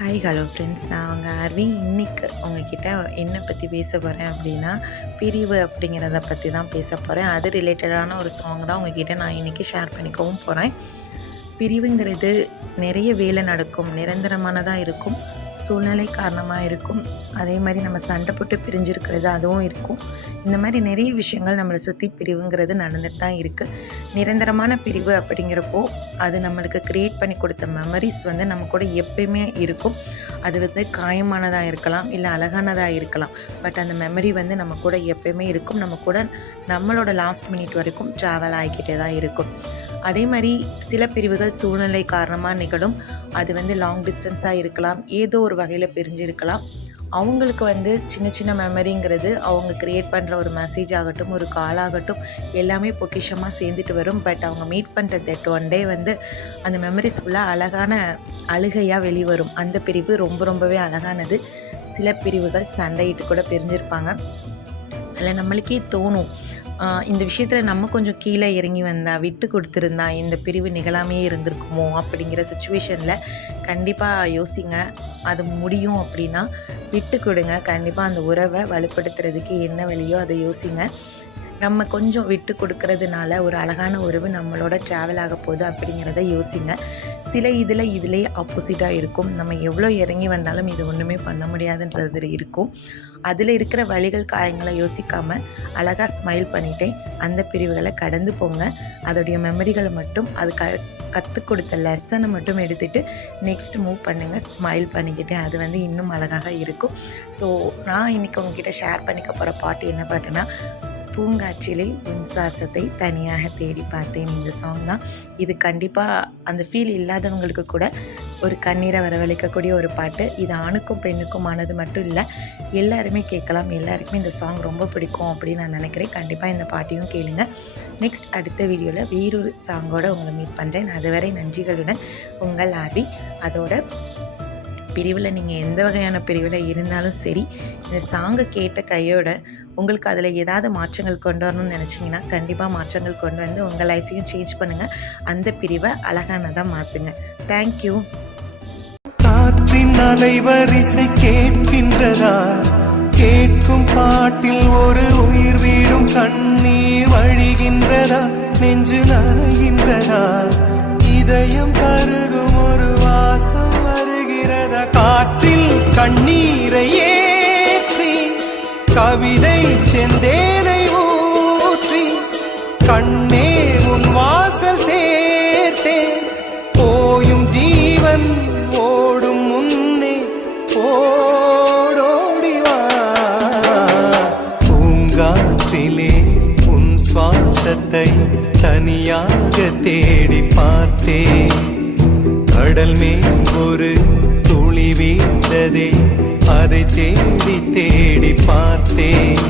Hi hello friends, நான் உங்கள் RV. இன்றைக்கி உங்ககிட்ட என்ன பற்றி பேச போகிறேன் அப்படின்னா, பிரிவு அப்படிங்கிறத பற்றி தான் பேச போகிறேன். அது ரிலேட்டடான ஒரு சாங் தான் உங்ககிட்ட நான் இன்றைக்கி ஷேர் பண்ணிக்கவும் போகிறேன். பிரிவுங்கிறது நிறைய வேலை நடக்கும், நிரந்தரமானதாக இருக்கும், சூழ்நிலை காரணமாக இருக்கும், அதே மாதிரி நம்ம சண்டை போட்டு பிரிஞ்சிருக்கிறது அதுவும் இருக்கும். இந்த மாதிரி நிறைய விஷயங்கள் நம்மளை சுற்றி பிரிவுங்கிறது நடந்துட்டு தான் இருக்குது. நிரந்தரமான பிரிவு அப்படிங்கிறப்போ அது நம்மளுக்கு க்ரியேட் பண்ணி கொடுத்த மெமரிஸ் நம்ம கூட எப்பயுமே இருக்கும். அது காயமானதாக இருக்கலாம், இல்லை அழகானதாக இருக்கலாம். பட் அந்த மெமரி நம்ம கூட எப்பயுமே இருக்கும். நம்ம கூட நம்மளோட லாஸ்ட் மினிட் வரைக்கும் ட்ராவல் ஆகிக்கிட்டே தான் இருக்கும். அதே மாதிரி சில பிரிவுகள் சூழ்நிலை காரணமாக நிகழும். அது லாங் டிஸ்டன்ஸாக இருக்கலாம், ஏதோ ஒரு வகையில் பிரிஞ்சிருக்கலாம். அவங்களுக்கு சின்ன சின்ன மெமரிங்கிறது அவங்க க்ரியேட் பண்ணுற ஒரு மெசேஜ் ஆகட்டும், ஒரு கால் ஆகட்டும், எல்லாமே பொக்கிஷமாக சேர்ந்துட்டு வரும். பட் அவங்க மீட் பண்ணுற தட் ஒன் டே அந்த மெமரிஸ் ஃபுல்லாக அழகான அழுகையாக வெளிவரும். அந்த பிரிவு ரொம்பவே அழகானது. சில பிரிவுகள் சண்டையிட்டு கூட பிரிஞ்சிருப்பாங்க. அதில் நம்மளுக்கே தோணும், இந்த விஷயத்தில் நம்ம கொஞ்சம் கீழே இறங்கி வந்தால், விட்டு கொடுத்துருந்தா இந்த பிரிவு நிகழாமே இருந்திருக்குமோ அப்படிங்கிற சுச்சுவேஷனில் கண்டிப்பாக யோசிங்க. அது முடியும் அப்படின்னா விட்டு கொடுங்க. கண்டிப்பாக அந்த உறவை வலுப்படுத்துறதுக்கு என்ன வழியோ அதை யோசிங்க. நம்ம கொஞ்சம் விட்டு கொடுக்கறதுனால ஒரு அழகான உறவு நம்மளோட ட்ராவல் ஆக போகுது அப்படிங்கிறத யோசிங்க. சில இதிலே ஆப்போசிட்டாக இருக்கும். நம்ம எவ்வளோ இறங்கி வந்தாலும் இது ஒன்றுமே பண்ண முடியாதுன்றது இருக்கும். அதில் இருக்கிற வலிகள் காயங்களை யோசிக்காமல் அழகாக ஸ்மைல் பண்ணிவிட்டே அந்த பிரிவுகளை கடந்து போங்க. அதோடைய மெமரிகளை மட்டும் அது கற்றுக் கொடுத்த லெசனை மட்டும் எடுத்துகிட்டு நெக்ஸ்ட் மூவ் பண்ணுங்கள். ஸ்மைல் பண்ணிக்கிட்டே அது இன்னும் அழகாக இருக்கும். ஸோ நான் இன்றைக்கி உங்ககிட்ட ஷேர் பண்ணிக்க போகிற பாட்டு என்ன பாட்டுன்னா, பூங்காற்றிலே உன் சுவாசத்தை தனியாக தேடி பார்த்தேன். இந்த சாங் தான். இது கண்டிப்பாக அந்த ஃபீல் இல்லாதவங்களுக்கு கூட ஒரு கண்ணீரை வரவழைக்கக்கூடிய ஒரு பாட்டு. இது ஆணுக்கும் பெண்ணுக்குமானது மட்டும் இல்லை, எல்லாருமே கேட்கலாம். எல்லாருக்குமே இந்த சாங் ரொம்ப பிடிக்கும் அப்படின்னு நான் நினைக்கிறேன். கண்டிப்பாக இந்த பாட்டையும் கேளுங்க. நெக்ஸ்ட் அடுத்த வீடியோவில் வேறொரு சாங்கோடு உங்களை மீட் பண்ணுறேன். அதுவரை நன்றிகளுடன் உங்கள் ஆர்வி. அதோட பிரிவில் நீங்கள் எந்த வகையான பிரிவில் இருந்தாலும் சரி, இந்த சாங்கை கேட்ட கையோட உங்களுக்கு அதில் ஏதாவது மாற்றங்கள் கொண்டு வரணும்னு நினச்சிங்கன்னா கண்டிப்பாக மாற்றங்கள் கொண்டு வந்து உங்கள் லைஃப்பையும் சேஞ்ச் பண்ணுங்கள். அந்த பிரிவை அழகானதாக மாற்றுங்க. தேங்க்யூ. காற்றின் அலைவரிசை கேட்கின்றதா? கேட்கும் பாட்டில் ஒரு உயிர் வீடும் கண்ணீர் வழிகின்றதா? நெஞ்சு நனைகின்றதா? இதயம் கருகும் ஒரு வாசம் வருகிறதா? காற்றில் கண்ணீரை ஏற்றி கவிதை செந்தேனை ஊற்றி கண்ணே உன் வாசல் சேர்த்தேன். போயும் ஜீவன் ஓடும் முன்னே ஓடோடிவா. பூங்காற்றிலே உன் சுவாசத்தை தனியாக தேடி பார்த்தேன். கடல் மேல் ஒரு துளி வீழ்ந்ததே, அதை தேடி தேடி பார்த்தேன்.